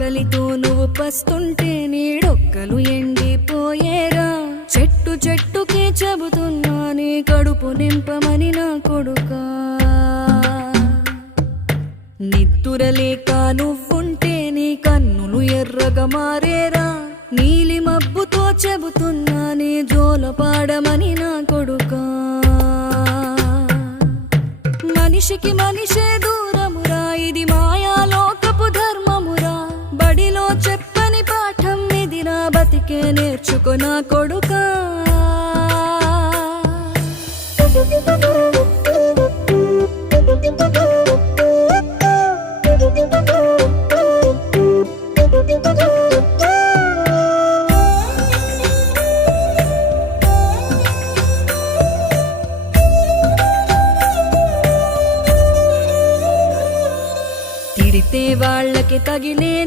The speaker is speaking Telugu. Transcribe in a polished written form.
ఆకలితో నువ్వు పస్తుంటే నీడొక్కలు ఎండిపోయేరా. చెట్టు చెట్టుకే చెబుతున్నా నీ కడుపు నింపమని నా కొడుకా. నిద్దురలేక నువ్వుంటే నీ కన్నులు ఎర్రగా మారేరా. నీలి మబ్బుతో చెబుతున్నా నీ జోలపాడమని నా కొడుకా. మనిషికి మనిషే దూరమురా, ఇది మాయాలోకపు ధర్మమురా. బడిలో చెప్పని పాఠం ఇది, నా బతికే నేర్చుకో నా కొడుకా. తిడితే వాళ్ళకి తగిలేను